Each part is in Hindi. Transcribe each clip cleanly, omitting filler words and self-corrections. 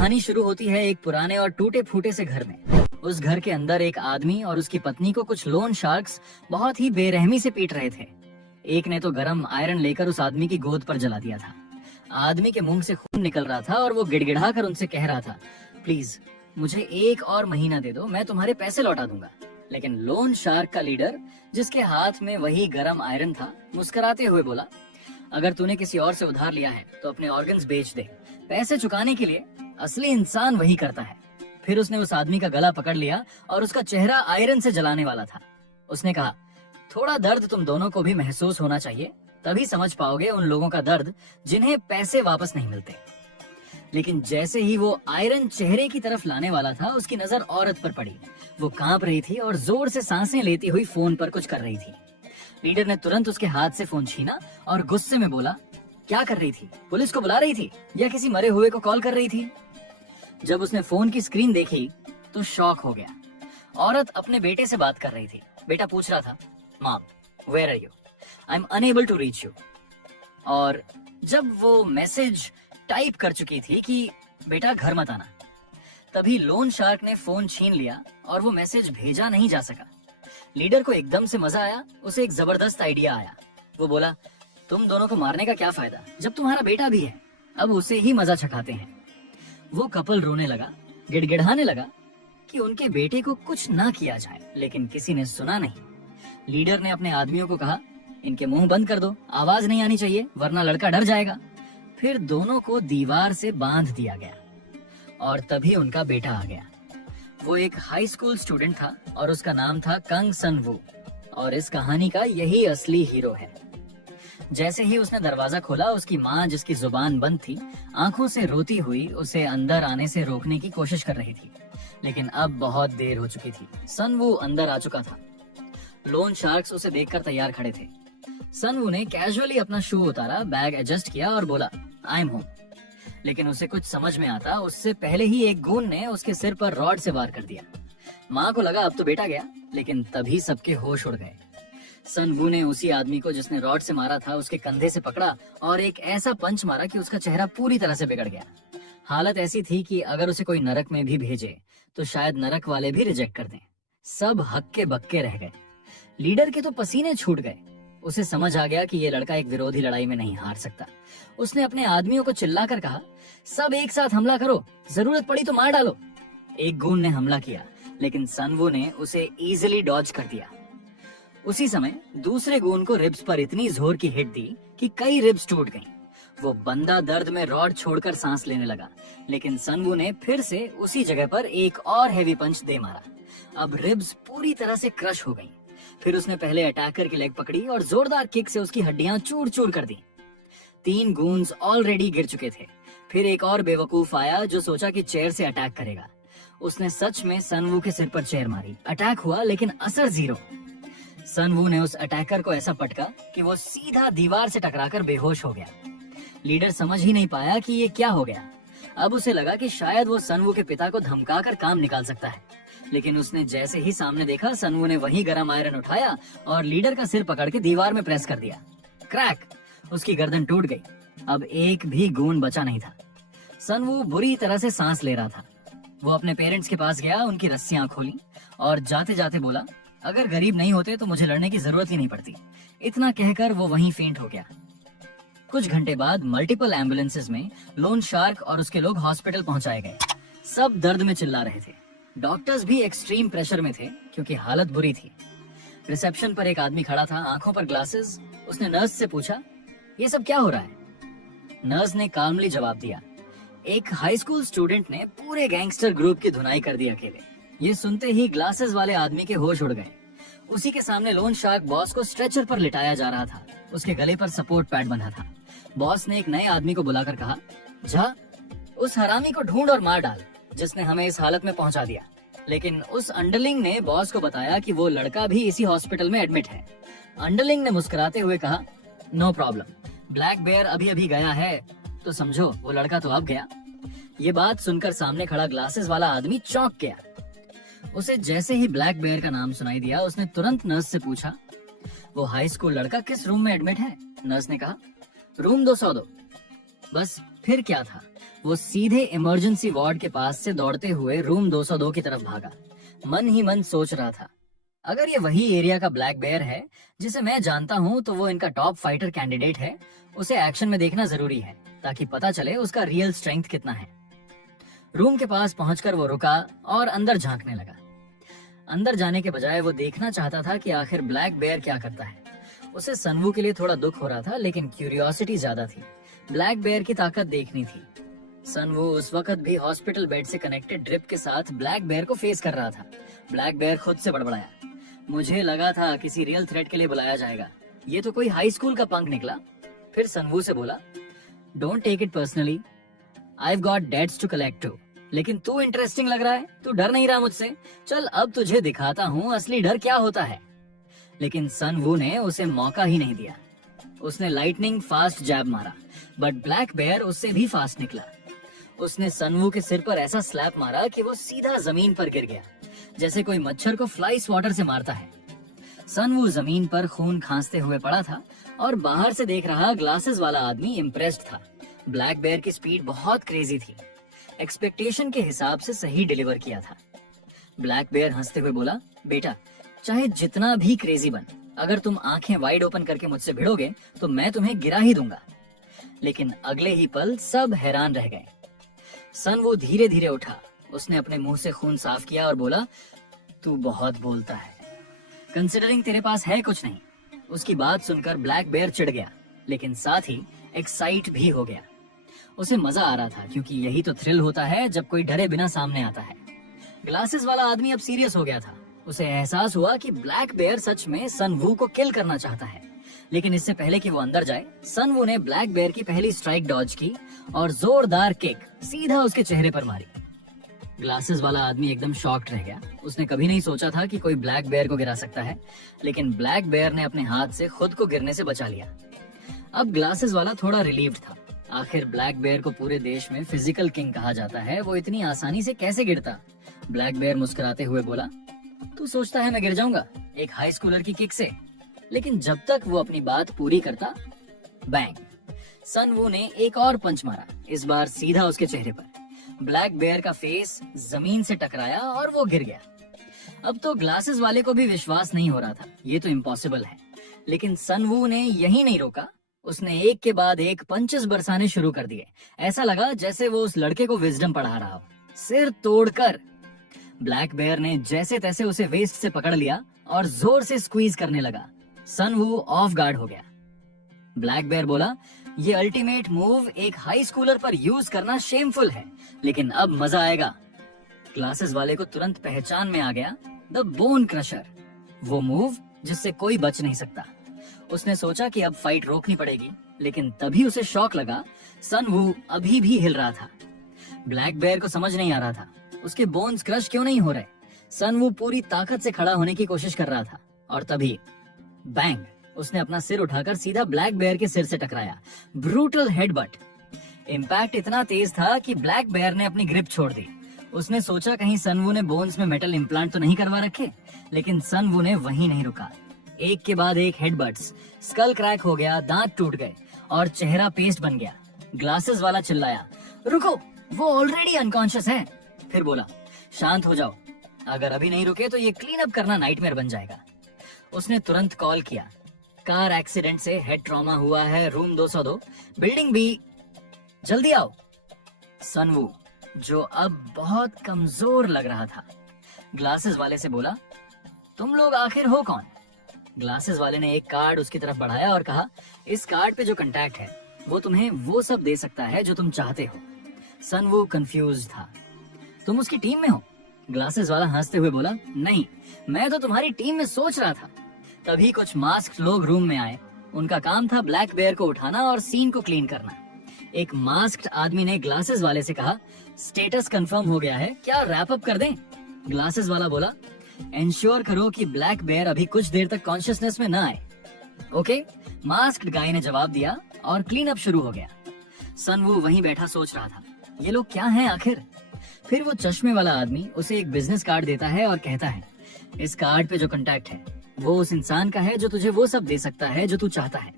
कहानी शुरू होती है एक पुराने और टूटे फूटे से घर में। उस घर के अंदर एक आदमी और उसकी पत्नी को कुछ लोन शार्क्स बहुत ही बेरहमी से पीट रहे थे। एक ने तो गरम आयरन लेकर उस आदमी की गोद पर जला दिया था। आदमी के मुंह से खून निकल रहा था और वो गिड़गिड़ा कर उनसे कह रहा था, प्लीज मुझे 1 और महीना दे दो, मैं तुम्हारे पैसे लौटा दूंगा। लेकिन लोन शार्क का लीडर, जिसके हाथ में वही गरम आयरन था, मुस्कुराते हुए बोला, अगर तूने किसी और से उधार लिया है तो अपने ऑर्गन्स बेच दे, पैसे चुकाने के लिए असली इंसान वही करता है। फिर उसने उस आदमी का गला पकड़ लिया और उसका चेहरा आयरन से जलाने वाला था। उसने कहा, थोड़ा दर्द तुम दोनों को भी महसूस होना चाहिए, तभी समझ पाओगे उन लोगों का दर्द जिन्हें पैसे वापस नहीं मिलते। लेकिन जैसे ही वो आयरन चेहरे की तरफ लाने वाला था, उसकी नजर औरत पर पड़ी। वो कांप रही थी और जोर से सांसें लेती हुई फोन पर कुछ कर रही थी। लीडर ने तुरंत उसके हाथ से फोन छीना और गुस्से में बोला, क्या कर रही थी? पुलिस को बुला रही थी या किसी मरे हुए को कॉल कर रही थी? जब उसने फोन की स्क्रीन देखी तो शॉक हो गया। औरत अपने बेटे से बात कर रही थी। बेटा पूछ रहा था, mom where are you, I am unable to reach you. और जब वो मैसेज टाइप कर चुकी थी कि बेटा घर मत आना, तभी लोन शार्क ने फोन छीन लिया और वो मैसेज भेजा नहीं जा सका। लीडर को एकदम से मजा आया। उसे एक जबरदस्त आइडिया आया। वो बोला, तुम दोनों को मारने का क्या फायदा जब तुम्हारा बेटा भी है, अब उसे ही मजा चखाते हैं। वो कपल रोने लगा, गिड़गिड़ाने लगा कि उनके बेटे को कुछ ना किया जाए, लेकिन किसी ने सुना नहीं। लीडर ने अपने आदमियों को कहा, इनके मुंह बंद कर दो, आवाज नहीं आनी चाहिए वरना लड़का डर जाएगा। फिर दोनों को दीवार से बांध दिया गया और तभी उनका बेटा आ गया। वो एक हाई स्कूल स्टूडेंट था और उसका नाम था कंग सन वू, और इस कहानी का यही असली हीरो है। जैसे ही उसने दरवाजा खोला, उसकी माँ, जिसकी जुबान बंद थी, आंखों से रोती हुई उसे अंदर आने से रोकने की कोशिश कर रही थी। लेकिन अब बहुत देर हो चुकी थी। सन वू अंदर आ चुका था। लोन शार्क्स उसे देखकर तैयार खड़े थे। सन वू ने कैजुअली अपना शू उतारा, बैग एडजस्ट किया और बोला, आई एम होम। लेकिन उसे कुछ समझ में आता उससे पहले ही एक गून ने उसके सिर पर रॉड से वार कर दिया। माँ को लगा अब तो बेटा गया, लेकिन तभी सबके होश उड़ गए। सन वू ने उसी आदमी को जिसने रॉड से मारा था उसके कंधे से पकड़ा और एक ऐसा पंच मारा कि उसका चेहरा पूरी तरह से बिगड़ गया। हालत ऐसी थी कि अगर उसे कोई नरक में भी भेजे तो शायद नरक वाले भी रिजेक्ट कर दें। सब हक्के बक्के रह गए। लीडर के तो पसीने छूट गए। उसे समझ आ गया कि ये लड़का एक विरोधी लड़ाई में नहीं हार सकता। उसने अपने आदमियों को चिल्लाकर कहा, सब एक साथ हमला करो, जरूरत पड़ी तो मार डालो। एक गून ने हमला किया, लेकिन सन वू ने उसे इजीली डॉज कर दिया। उसी समय दूसरे गून को रिब्स पर इतनी जोर की हिट दी कि कई रिब्स टूट गईं। वो बंदा दर्द में रॉड छोड़कर सांस लेने लगा, लेकिन सन वू ने फिर से उसी जगह पर एक और हैवी पंच दे मारा। अब रिब्स पूरी तरह से क्रश हो गईं। फिर उसने पहले अटैकर की लेग पकड़ी और जोरदार किक से उसकी हड्डियां चूर चूर कर दी। 3 गून्स ऑलरेडी गिर चुके थे। फिर एक और बेवकूफ आया जो सोचा कि चेयर से अटैक करेगा। उसने सच में सन वू के सिर पर चेयर मारी। अटैक हुआ, लेकिन असर 0। सन वू ने उस अटैकर को ऐसा पटका कि वो सीधा दीवार से टकराकर बेहोश हो गया। लीडर समझ ही नहीं पाया कि ये क्या हो गया। अब उसे लगा कि शायद वो सन वू के पिता को धमकाकर काम निकाल सकता है, लेकिन उसने जैसे ही सामने देखा, सन वू ने वही गरम आयरन उठाया और लीडर का सिर पकड़ के दीवार में प्रेस कर दिया। क्रैक! उसकी गर्दन टूट गई। अब एक भी गून बचा नहीं था। सन वू बुरी तरह से सांस ले रहा था। वो अपने पेरेंट्स के पास गया, उनकी रस्सियां खोली और जाते जाते बोला, अगर गरीब नहीं होते तो मुझे लड़ने की जरूरत ही नहीं पड़ती। इतना कहकर वो वहीं फेंट हो गया। कुछ घंटे बाद मल्टीपल एम्बुलेंसेज में लोन शार्क और उसके लोग हॉस्पिटल पहुंचाए गए। सब दर्द में चिल्ला रहे थे। डॉक्टर्स भी एक्सट्रीम प्रेशर में थे क्योंकि हालत बुरी थी। रिसेप्शन पर एक आदमी खड़ा था, आंखों पर ग्लासेस। उसने नर्स से पूछा, ये सब क्या हो रहा है? नर्स ने काल्मली जवाब दिया, एक हाई स्कूल स्टूडेंट ने पूरे गैंगस्टर ग्रुप की धुनाई कर दी अकेले। ये सुनते ही ग्लासेस वाले आदमी के होश उड़ गए। उसी के सामने लोन शार्क बॉस को स्ट्रेचर पर लिटाया जा रहा था। उसके गले पर सपोर्ट पैड बंधा था। बॉस ने एक नए आदमी को बुलाकर कहा, जा उस हरामी को ढूंढ और मार डाल जिसने हमें इस हालत में पहुंचा दिया। लेकिन उस अंडरलिंग ने बॉस को बताया कि वो लड़का भी इसी हॉस्पिटल में एडमिट है। अंडरलिंग ने मुस्कुराते हुए कहा, नो प्रॉब्लम, ब्लैक बेयर अभी अभी गया है तो समझो वो लड़का तो अब गया। ये बात सुनकर सामने खड़ा ग्लासेस वाला आदमी चौंक गया। उसे जैसे ही ब्लैक बेयर का नाम सुनाई दिया, उसने तुरंत नर्स से पूछा, वो हाई स्कूल लड़का किस रूम में एडमिट है? नर्स ने कहा, रूम 202। बस फिर क्या था, वो सीधे इमरजेंसी वार्ड के पास से दौड़ते हुए रूम 202 की तरफ भागा। मन ही मन सोच रहा था, अगर ये वही एरिया का ब्लैक बेयर है जिसे मैं जानता हूँ तो वो इनका टॉप फाइटर कैंडिडेट है। उसे एक्शन में देखना जरूरी है ताकि पता चले उसका रियल स्ट्रेंथ कितना है। रूम के पास पहुंचकर वो रुका और अंदर झांकने लगा। अंदर जाने के बजाय वो देखना चाहता था कि आखिर ब्लैक बेयर क्या करता है। उसे सनवू के लिए थोड़ा दुख हो रहा था, लेकिन क्यूरियोसिटी ज्यादा थी। ब्लैक बेयर की ताकत देखनी थी। सनवू उस वक्त भी हॉस्पिटल बेड से कनेक्टेड ड्रिप के साथ ब्लैक बेयर को फेस कर रहा था। ब्लैक बेयर खुद से बड़बड़ाया, मुझे लगा था किसी रियल थ्रेट के लिए बुलाया जाएगा, ये तो कोई हाई स्कूल का पंक निकला। फिर सनवू से बोला, don't take it personally, I've got debts to collect too। लेकिन तू इंटरेस्टिंग लग रहा है, तू डर नहीं रहा मुझसे, चल अब तुझे दिखाता हूँ असली डर क्या होता है। लेकिन सनवू ने उसे मौका ही नहीं दिया। उसने लाइटनिंग फास्ट जैब मारा, बट ब्लैक बेयर उससे भी फास्ट निकला। उसने सनवू के सिर पर ऐसा स्लैप मारा कि वो सीधा जमीन पर गिर गया, जैसे कोई मच्छर को फ्लाई स्वॉटर से मारता है। सनवू जमीन पर खून खांसते हुए पड़ा था और बाहर से देख रहा ग्लासेस वाला आदमी इम्प्रेस्ड था। ब्लैक बेयर की स्पीड बहुत क्रेजी थी, एक्सपेक्टेशन के हिसाब से सही डिलीवर किया था। ब्लैक बेयर हंसते हुए बोला, बेटा चाहे जितना भी क्रेजी बन, अगर तुम आंखें वाइड ओपन करके मुझसे भिड़ोगे तो मैं तुम्हें गिरा ही दूंगा। लेकिन अगले ही पल सब हैरान रह गए। सनवू धीरे धीरे उठा, उसने अपने मुंह से खून साफ किया और बोला, तू बहुत बोलता है, कंसिडरिंग तेरे पास है कुछ नहीं। उसकी बात सुनकर ब्लैक बेयर चिढ़ गया, लेकिन साथ ही एक्साइट भी हो गया। उसे मजा आ रहा था, क्योंकि यही तो थ्रिल होता है जब कोई डरे बिना सामने आता है। ग्लासेस वाला आदमी अब सीरियस हो गया था। उसे एहसास हुआ कि ब्लैक बेयर सच में सनवू को किल करना चाहता है। लेकिन इससे पहले कि वो अंदर जाए, सनवू ने ब्लैक बेयर की पहली स्ट्राइक डॉज की और जोरदार किक सीधा उसके चेहरे पर मारी। ग्लासेस वाला आदमी एकदम शॉक्ड रह गया। उसने कभी नहीं सोचा था कि कोई ब्लैक बेयर को गिरा सकता है, लेकिन ब्लैक बेयर ने अपने हाथ से खुद को गिरने से बचा लिया। अब ग्लासेस वाला थोड़ा रिलीव्ड था। आखिर ब्लैक बेयर को पूरे देश में फिजिकल किंग कहा जाता है, वो इतनी आसानी से कैसे गिरता। ब्लैक बेयर मुस्कुराते हुए बोला, तू सोचता है मैं गिर जाऊंगा एक हाई स्कूलर की किक से? लेकिन जब तक वो अपनी बात पूरी करता, बैंग, सनवू ने एक और पंच मारा, इस बार सीधा उसके चेहरे पर। ब्लैक बेयर का फेस जमीन से टकराया और वो गिर गया। अब तो ग्लासेस वाले को भी विश्वास नहीं हो रहा था, ये तो इम्पॉसिबल है। लेकिन सनवू ने यही नहीं रोका, उसने एक के बाद एक पंचेस बरसाने शुरू कर दिए। ऐसा लगा जैसे वो उस लड़के को विजडम पढ़ा रहा हो। सिर तोड़कर ब्लैक बेयर ने जैसे तैसे उसे वेस्ट से पकड़ लिया और जोर से स्क्वीज करने लगा। सनवू ऑफ गार्ड हो गया। ब्लैक बेयर बोला, ये अल्टीमेट मूव एक हाई स्कूलर पर यूज करना शेमफुल है, लेकिन अब मजा आएगा। ग्लासेस वाले को तुरंत पहचान में आ गया, द बोन क्रशर, वो मूव जिससे कोई बच नहीं सकता। उसने सोचा कि अब फाइट रोकनी पड़ेगी, लेकिन तभी उसे शॉक लगा, सनवू अभी भी हिल रहा था। ब्लैक बेयर को समझ नहीं आ रहा था उसके बोन्स क्रश क्यों नहीं हो रहे। सनवू पूरी ताकत से खड़ा होने की कोशिश कर रहा था और तभी बैंग, उसने अपना सिर उठाकर सीधा ब्लैक बेयर के सिर से टकराया। Brutal headbutt. इम्पैक्ट इतना तेज था कि ब्लैक बेयर ने अपनी ग्रिप छोड़ दी। उसने सोचा कहीं सनवू ने बोन्स में मेटल इम्प्लांट तो नहीं करवा रखे, लेकिन सनवू ने वहीं नहीं रुका। एक के बाद एक हेडबट्स, स्कल क्रैक हो गया, दांत टूट गए और चेहरा पेस्ट बन गया। ग्लासेस वाला चिल्लाया, रुको, वो ऑलरेडी अनकॉन्शियस है। फिर बोला, शांत हो जाओ, अगर अभी नहीं रुके तो ये क्लीन अप करना नाइटमेयर बन जाएगा। उसने तुरंत कॉल किया, कार एक्सीडेंट से हेड ट्रॉमा हुआ है, रूम 202, बिल्डिंग बी, जल्दी आओ। सनवू, जो अब बहुत कमजोर लग रहा था, ग्लासेस वाले से बोला, तुम लोग आखिर हो कौन? ग्लासेस वाले ने एक कार्ड उसकी तरफ बढ़ाया और कहा, इस कार्ड पे जो कांटेक्ट है वो तुम्हें वो सब दे सकता है जो तुम चाहते हो। सनवू कंफ्यूज था, तुम उसकी टीम में हो? ग्लासेस वाला हंसते हुए बोला, नहीं, मैं तो तुम्हारी टीम में सोच रहा था। तभी कुछ मास्क्ड लोग रूम में आए। उनका काम था ब्लैक बेयर को उठाना और सीन को क्लीन करना। एक मास्क्ड आदमी ने ग्लासेस वाले से कहा, स्टेटस कंफर्म हो गया है, क्या रैप अप कर दें? ग्लासेस वाला बोला, इंश्योर करो कि ब्लैक बेयर अभी कुछ देर तक कॉन्शियसनेस में न आए। ओके, मास्क्ड गाय ने जवाब दिया और क्लीन अप शुरू हो गया। सनवू वहीं बैठा सोच रहा था, ये लोग क्या हैं आखिर? फिर वो चश्मे वाला आदमी उसे एक बिजनेस कार्ड देता है और कहता है, इस कार्ड पे जो कांटेक्ट है वो उस इंसान का है जो तुझे वो सब दे सकता है जो तू चाहता है।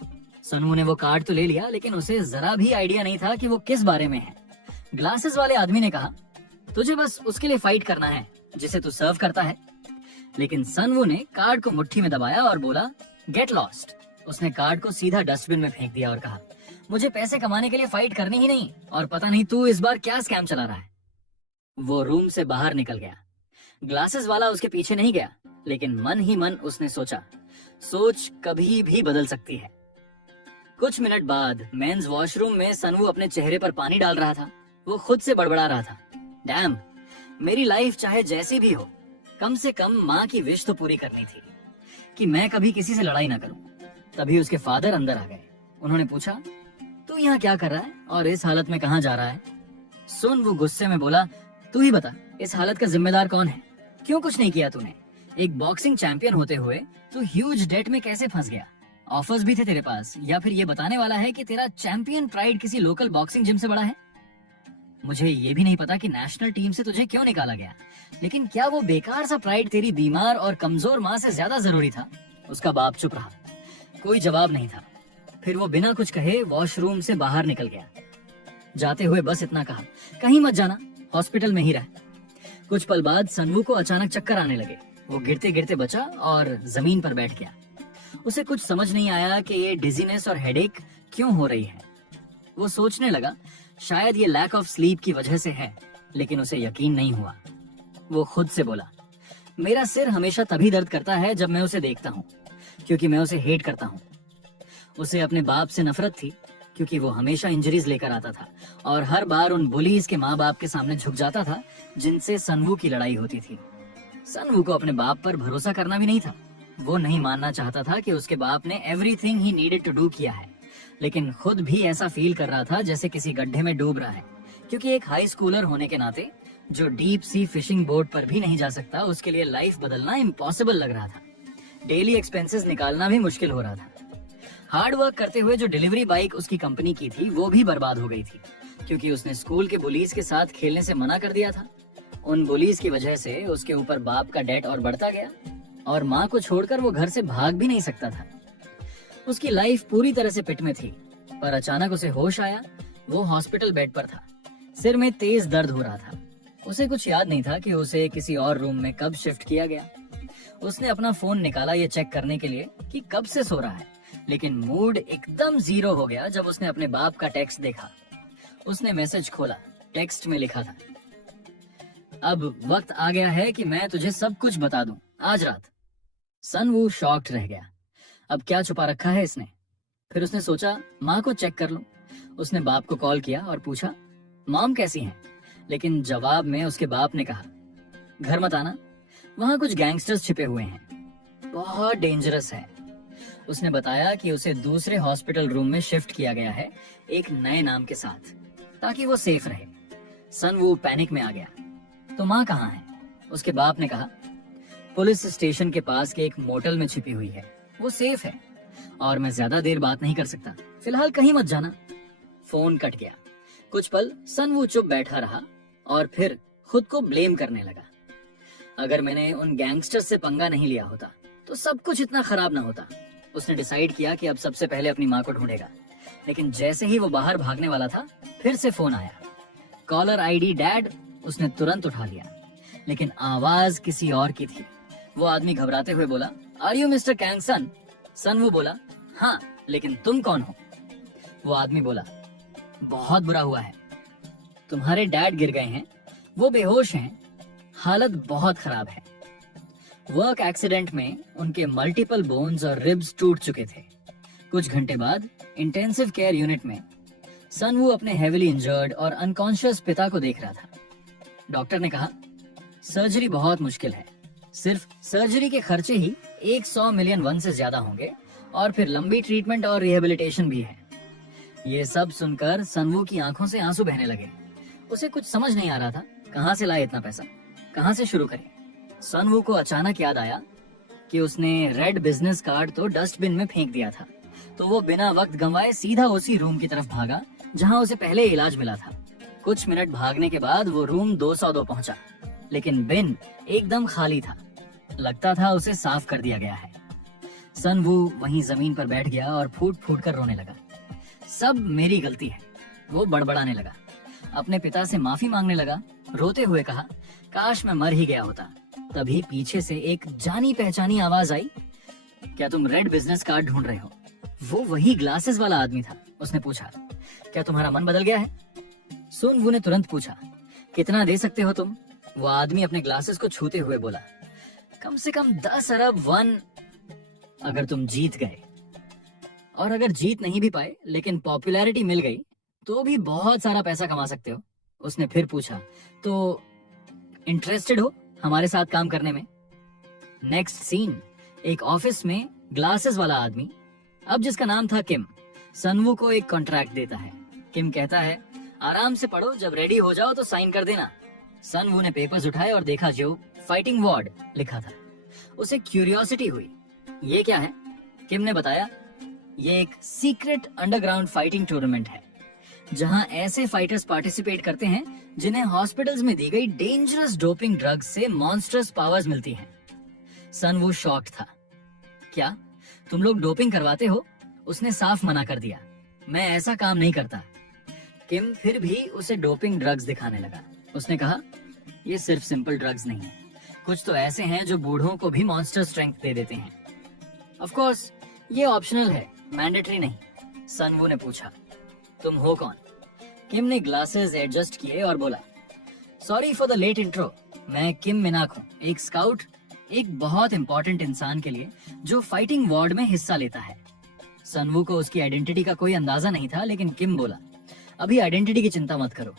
सनवू ने वो कार्ड तो ले लिया, लेकिन उसे जरा भी आइडिया नहीं था कि वो किस बारे में है। ग्लासेस वाले आदमी ने कहा, तुझे बस उसके लिए फाइट करना है जिसे तू सर्व करता है। लेकिन सनवू ने कार्ड को मुट्ठी में दबाया और बोला, गेट लॉस्ट। उसने कार्ड को सीधा डस्टबिन में फेंक दिया और कहा, मुझे पैसे कमाने के लिए फाइट करनी ही नहीं, और पता नहीं तू इस बार क्या स्कैम चला रहा है। वो रूम से बाहर निकल गया। ग्लासेस वाला उसके पीछे नहीं गया, लेकिन मन ही मन उसने सोचा, सोच कभी भी बदल सकती है। कुछ मिनट बाद मेंस वॉशरूम में सनवू अपने चेहरे पर पानी डाल रहा था। वो खुद से बड़बड़ा रहा था, डैम, मेरी लाइफ चाहे जैसी भी हो, कम से कम माँ की विश तो पूरी करनी थी कि मैं कभी किसी से लड़ाई ना करूं। तभी उसके फादर अंदर आ गए। उन्होंने पूछा, तू यहाँ क्या कर रहा है और इस हालत में कहाँ जा रहा है? सुन वो गुस्से में बोला, तू ही बता, इस हालत का जिम्मेदार कौन है? क्यों कुछ नहीं किया तूने? एक बॉक्सिंग चैंपियन होते हुए तू ह्यूज डेट में कैसे फंस गया? ऑफर्स भी थे तेरे पास, या फिर ये बताने वाला है कि तेरा चैंपियन प्राइड किसी लोकल बॉक्सिंग जिम से बड़ा है? मुझे ये भी नहीं पता कि नेशनल टीम से तुझे क्यों निकाला गया, लेकिन क्या वो बेकार सा प्राइड तेरी बीमार और कमजोर माँ से ज्यादा जरूरी था? उसका बाप चुप रहा, कोई जवाब नहीं था। फिर वो बिना कुछ कहे वॉशरूम से बाहर निकल गया। जाते हुए बस इतना कहा, कहीं मत जाना, हॉस्पिटल में ही रह। कुछ पल बाद सनवू को अचानक चक्कर आने लगे। वो गिरते गिरते बचा और जमीन पर बैठ गया। उसे कुछ समझ नहीं आया कि ये डिजीनेस और हेडेक क्यों हो रही है। वो सोचने लगा, शायद ये लैक ऑफ स्लीप की वजह से है, लेकिन उसे यकीन नहीं हुआ। वो खुद से बोला, मेरा सिर हमेशा तभी दर्द करता है जब मैं उसे देखता हूँ, क्योंकि मैं उसे हेट करता हूँ। उसे अपने बाप से नफरत थी, क्योंकि वो हमेशा इंजरीज लेकर आता था और हर बार उन बुलीज के माँ बाप के सामने झुक जाता था जिनसे सनवू की लड़ाई होती थी। सनवू को अपने बाप पर भरोसा करना भी नहीं था। वो नहीं मानना चाहता था कि उसके बाप ने एवरीथिंग ही नीडेड टू डू किया है, लेकिन खुद भी ऐसा फील कर रहा था जैसे किसी गड्ढे में डूब रहा है, क्योंकि एक हाई स्कूलर होने के नाते जो डीप सी फिशिंग बोट पर भी नहीं जा सकता, उसके लिए लाइफ बदलना इम्पॉसिबल लग रहा था। डेली एक्सपेंसेस निकालना भी मुश्किल हो रहा था। हार्ड वर्क करते हुए जो डिलीवरी बाइक उसकी कंपनी की थी, वो भी बर्बाद हो गई थी, क्योंकि उसने स्कूल के बुलीज के साथ खेलने से मना कर दिया था। उन बुलीज की वजह से उसके ऊपर बाप का डेट और बढ़ता गया, और माँ को छोड़कर वो घर से भाग भी नहीं सकता था। उसकी लाइफ पूरी तरह से पिट में थी। पर अचानक उसे होश आया। वो हॉस्पिटल बेड पर था, सिर में तेज दर्द हो रहा था। उसे कुछ याद नहीं था कि उसे किसी और रूम में कब शिफ्ट किया गया। उसने अपना फोन निकाला ये चेक करने के लिए कि कब से सो रहा है, लेकिन मूड एकदम जीरो हो गया जब उसने अपने बाप का टेक्स्ट देखा। उसने मैसेज खोला। टेक्स्ट में लिखा था, अब वक्त आ गया है कि मैं तुझे सब कुछ बता दूं, आज रात। सनवू शॉक्ड रह गया। अब क्या छुपा रखा है इसने? फिर उसने सोचा, माँ को चेक कर लूं। उसने बाप को कॉल किया और पूछा, मॉम कैसी हैं? लेकिन जवाब में उसके बाप ने कहा, घर मत आना, वहाँ कुछ गैंगस्टर्स छिपे हुए हैं, बहुत डेंजरस है। उसने बताया कि उसे दूसरे हॉस्पिटल रूम में शिफ्ट किया गया है, एक नए नाम के साथ, ताकि वो सेफ रहे। सनवू पैनिक में आ गया। तो माँ कहाँ है? उसके बाप ने कहा, पुलिस स्टेशन के पास के एक मोटल में छिपी हुई है, वो सेफ है और मैं ज्यादा देर बात नहीं कर सकता, फिलहाल कहीं मत जाना। फोन कट गया। कुछ पल सनवू चुप बैठा रहा और फिर खुद को ब्लेम करने लगा। अगर मैंने उन गैंगस्टर्स से पंगा नहीं लिया होता तो सब कुछ इतना खराब ना होता। उसने डिसाइड किया कि अब सबसे पहले अपनी माँ को ढूंढेगा। लेकिन जैसे ही वो बाहर भागने वाला था, फिर से फोन आया। Caller ID dad. उसने तुरंत उठा लिया, लेकिन आवाज किसी और की थी। वो आदमी घबराते हुए बोला, आर यू मिस्टर कैंगसन? सनवू बोला, हाँ, लेकिन तुम कौन हो? वो आदमी बोला, बहुत बुरा हुआ है, तुम्हारे डैड गिर गए हैं, वो बेहोश हैं, हालत बहुत खराब है। वर्क एक्सीडेंट में उनके मल्टीपल बोन्स और रिब्स टूट चुके थे। कुछ घंटे बाद इंटेंसिव केयर यूनिट में सनवू अपने हेविली इंजर्ड और अनकॉन्शियस पिता को देख रहा था। डॉक्टर ने कहा, सर्जरी बहुत मुश्किल है, सिर्फ सर्जरी के खर्चे ही 100 मिलियन वन से ज्यादा होंगे, और फिर लंबी ट्रीटमेंट और रिहेबिलिटेशन भी है। ये सब सुनकर सनवू की आंखों से आंसू बहने लगे। उसे कुछ समझ नहीं आ रहा था, कहाँ से लाए इतना पैसा, कहाँ से शुरू करें। सनवू को अचानक याद आया कि उसने रेड बिजनेस कार्ड तो डस्टबिन में फेंक दिया था, तो वो बिना वक्त गंवाए सीधा उसी रूम की तरफ भागा जहाँ उसे पहले इलाज मिला था। कुछ मिनट भागने के बाद वो रूम 202 पहुंचा, लेकिन बिन एकदम खाली था। लगता था उसे साफ कर दिया गया है। सनवू वहीं जमीन पर बैठ गया और फूट फूट कर रोने लगा। सब मेरी गलती है, वो बड़बड़ाने लगा। अपने पिता से माफी मांगने लगा। रोते हुए कहा, काश मैं मर ही गया होता। तभी पीछे से एक जानी पहचानी आवाज आई, क्या तुम रेड बिजनेस कार्ड ढूंढ रहे हो? वो वही ग्लासेस वाला आदमी था। उसने पूछा, क्या तुम्हारा मन बदल गया है? सुन वू ने तुरंत पूछा, कितना दे सकते हो तुम? वो आदमी अपने ग्लासेस को छूते हुए बोला, कम से कम 10 अरब वन, अगर तुम जीत गए। और अगर जीत नहीं भी पाए लेकिन पॉपुलैरिटी मिल गई तो भी बहुत सारा पैसा कमा सकते हो। उसने फिर पूछा, तो इंटरेस्टेड हो हमारे साथ काम करने में? नेक्स्ट सीन, एक ऑफिस में ग्लासेस वाला आदमी, अब जिसका नाम था किम, सनवू को एक कॉन्ट्रैक्ट देता है। किम कहता है, आराम से पढ़ो, जब रेडी हो जाओ तो साइन कर देना। सनवू ने पेपर्स उठाए और देखा जो फाइटिंग वार्ड लिखा था। उसे क्यूरियोसिटी हुई, ये क्या है? किम ने बताया, ये एक सीक्रेट अंडरग्राउंड फाइटिंग टूर्नामेंट है जहां ऐसे फाइटर्स पार्टिसिपेट करते हैं जिन्हें हॉस्पिटल्स में दी गई डेंजरस डोपिंग ड्रग्स से मॉन्स्टर्स पावर्स मिलती हैं। सनवू शॉक्ड था। क्या तुम लोग डोपिंग करवाते हो? उसने साफ मना कर दिया, मैं ऐसा काम नहीं करता। किम फिर भी उसे डोपिंग ड्रग्स दिखाने लगा। उसने कहा, ये सिर्फ सिंपल ड्रग्स नहीं है, कुछ तो ऐसे हैं जो बूढ़ों को भी मॉन्स्टर स्ट्रेंथ दे देते हैं। ऑफ कोर्स ये ऑप्शनल है, मैंडेटरी नहीं। सनवू ने पूछा, तुम हो कौन? किम ने ग्लासेस एडजस्ट किए और बोला, sorry for the late intro, मैं किम मिनाक हूँ, एक स्काउट, एक बहुत इंपॉर्टेंट इंसान के लिए जो फाइटिंग वार्ड में हिस्सा लेता है। सनवू को उसकी आइडेंटिटी का कोई अंदाजा नहीं था, लेकिन किम बोला, अभी आइडेंटिटी की चिंता मत करो,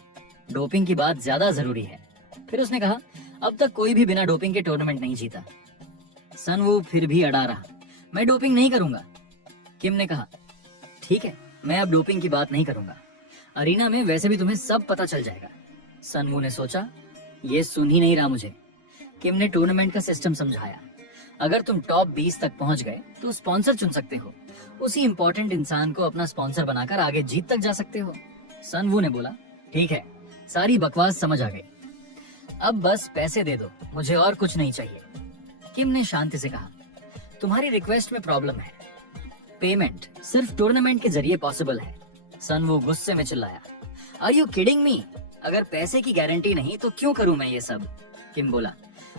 डोपिंग की बात ज्यादा जरूरी है। फिर उसने कहा, अब तक कोई भी बिना डोपिंग के टूर्नामेंट नहीं जीता। सनवू फिर भी अड़ा रहा, मैं डोपिंग नहीं करूंगा। किम ने कहा, ठीक है, मैं अब डोपिंग की बात नहीं करूंगा, अरीना में वैसे भी तुम्हें सब पता चल जाएगा। सनवू ने सोचा, ये सुन ही नहीं रहा मुझे। किम ने टूर्नामेंट का सिस्टम समझाया, अगर तुम टॉप 20 तक पहुंच गए तो स्पॉन्सर चुन सकते हो, उसी इंपॉर्टेंट इंसान को अपना स्पॉन्सर बनाकर आगे जीत तक जा सकते हो। सनवू ने बोला, ठीक है, सारी बकवास समझ आ गई, अब बस पैसे दे दो, मुझे और कुछ नहीं चाहिए। किम ने शांति से कहा, तुम्हारी रिक्वेस्ट में प्रॉब्लम है, पेमेंट सिर्फ टूर्नामेंट के जरिए पॉसिबल है। सनवू गुस्से में चिल्लाया, आर यू किडिंग मी? अगर पैसे की गारंटी नहीं तो क्यों करूं मैं ये सब? किम बोला,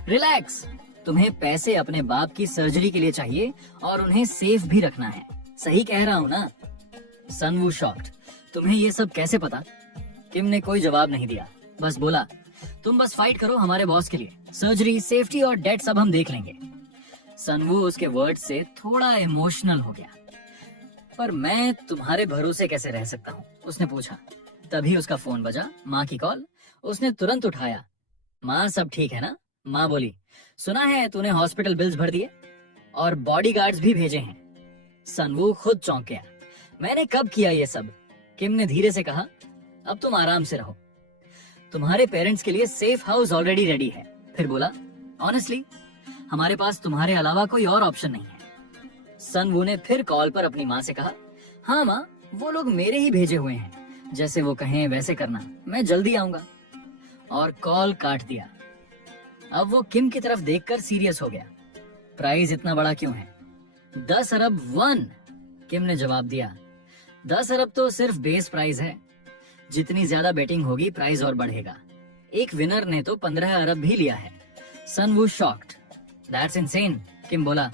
रिलैक्स, तुम्हें पैसे अपने बाप की सर्जरी के लिए चाहिए और उन्हें सेफ भी रखना है, सही कह रहा हूँ ना? सनवू शॉक्ड, तुम्हें ये सब कैसे पता? किम ने कोई जवाब नहीं दिया, बस बोला, तुम बस फाइट करो हमारे बॉस के लिए, सर्जरी, सेफ्टी और डेट सब हम देख लेंगे। सनवू उसके वर्ड से थोड़ा इमोशनल हो गया। पर मैं तुम्हारे भरोसे कैसे रह सकता हूँ? उसने पूछा। तभी उसका फोन बजा, माँ की कॉल। उसने तुरंत उठाया। माँ सब ठीक है ना? माँ बोली, सुना है तूने हॉस्पिटल बिल्स भर दिए और बॉडीगार्ड्स भी भेजे हैं। सनवू खुद चौंक गया, मैंने कब किया ये सब? किम ने धीरे से कहा, अब तुम आराम से रहो, तुम्हारे पेरेंट्स के लिए सेफ हाउस ऑलरेडी रेडी है। फिर बोला, ऑनेस्टली हमारे पास तुम्हारे अलावा कोई और ऑप्शन नहीं है। सनवू ने फिर कॉल पर अपनी माँ से कहा, हाँ माँ, वो लोग मेरे ही भेजे हुए हैं, जैसे वो कहें वैसे करना, मैं जल्दी आऊंगा। और कॉल काट दिया। अब वो किम की तरफ देखकर सीरियस हो गया। प्राइस इतना बड़ा क्यों है? 10 अरब वन, किम ने जवाब दिया। 10 अरब तो सिर्फ बेस प्राइस है, जितनी ज्यादा बेटिंग होगी प्राइस और बढ़ेगा। एक विनर ने तो 15 अरब भी लिया है। Sunwoo shocked, that's insane. Kim बोला,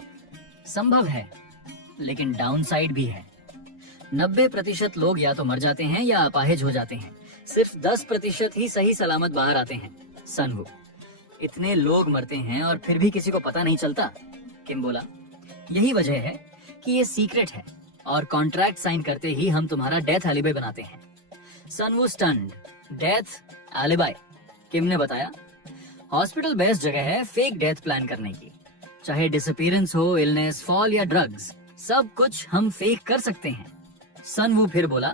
संभव है, लेकिन डाउनसाइड भी है। 90% लोग या तो मर जाते हैं या अपाहिज हो जाते हैं, सिर्फ 10% ही सही सलामत बाहर आते हैं। सनवू, इतने लोग मरते हैं और फिर भी किसी को पता नहीं चलता? किम बोला, यही वजह है कि ये सीक्रेट है और कॉन्ट्रैक्ट साइन करते ही हम तुम्हारा डेथ एलिबाई बनाते हैं। Sunwoo stunned, death alibi? Kim ने बताया, हॉस्पिटल बेस्ट जगह है फेक डेथ प्लान करने की, चाहे डिसअपीयरेंस हो, इलनेस, फॉल या ड्रग्स, सब कुछ हम फेक कर सकते हैं। सनवू फिर बोला,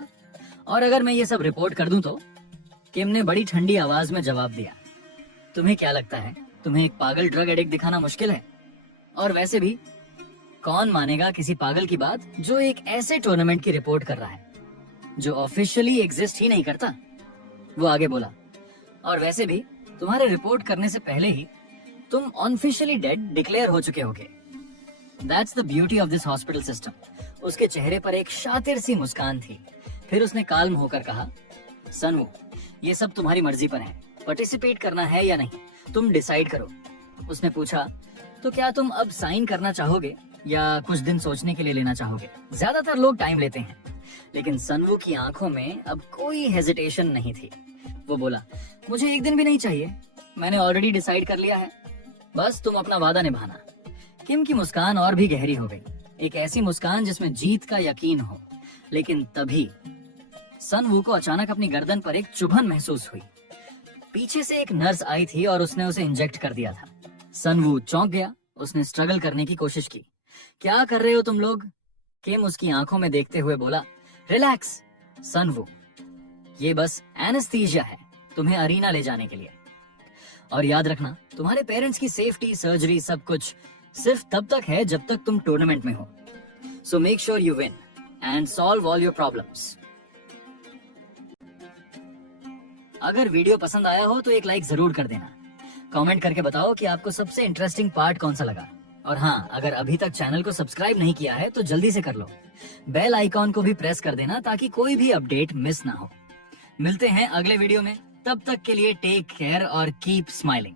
और अगर मैं ये सब रिपोर्ट कर दूं तो? किम ने बड़ी ठंडी आवाज में जवाब दिया, तुम्हें क्या लगता है तुम्हें एक पागल ड्रग एडिक्ट दिखाना मुश्किल है? और वैसे भी कौन मानेगा किसी पागल की बात जो एक ऐसे टूर्नामेंट की रिपोर्ट कर रहा है जो ऑफिशियली एग्जिस्ट ही नहीं करता? वो आगे बोला, और वैसे भी तुम्हारे रिपोर्ट करने से पहले ही तुम ऑफिशियली डेड डिक्लेयर हो चुके होगे। That's the beauty of this hospital system. उसके चेहरे पर एक शातिर सी मुस्कान थी। फिर उसने काल्म होकर कहा, सनवू, ये सब तुम्हारी मर्जी पर है, पार्टिसिपेट करना है या नहीं, तुम डिसाइड करो। उसने पूछा, तो क्या तुम अब साइन करना चाहोगे या कुछ दिन सोचने के लिए लेना चाहोगे? ज्यादातर लोग टाइम लेते हैं, लेकिन सनवू की आंखों में अब कोई हेजिटेशन नहीं थी। वो बोला, मुझे एक दिन भी नहीं चाहिए, मैंने ऑलरेडी डिसाइड कर लिया है, बस तुम अपना वादा निभाना। किम की मुस्कान और भी गहरी हो गई, एक ऐसी मुस्कान जिसमें जीत का यकीन हो। लेकिन तभी सनवू को अचानक अपनी गर्दन पर एक चुभन महसूस हुई। पीछे से एक नर्स आई थी और उसने उसे इंजेक्ट कर दिया था। सनवू चौंक गया, उसने स्ट्रगल करने की कोशिश की। क्या कर रहे हो तुम लोग? किम उसकी आंखों में देखते हुए बोला, रिलैक्स सनवू, ये बस एनेस्थीसिया है तुम्हें अरीना ले जाने के लिए। और याद रखना, तुम्हारे पेरेंट्स की सेफ्टी, सर्जरी, सब कुछ सिर्फ तब तक है जब तक तुम टूर्नामेंट में हो। So make sure you win and solve all your problems. अगर वीडियो पसंद आया हो तो एक लाइक जरूर कर देना। कमेंट करके बताओ कि आपको सबसे इंटरेस्टिंग पार्ट कौन सा लगा। और हाँ, अगर अभी तक चैनल को सब्सक्राइब नहीं किया है तो जल्दी से कर लो। बेल आइकॉन को भी प्रेस कर देना ताकि कोई भी अपडेट मिस ना हो। मिलते हैं अगले वीडियो में, तब तक के लिए टेक केयर और कीप स्माइलिंग।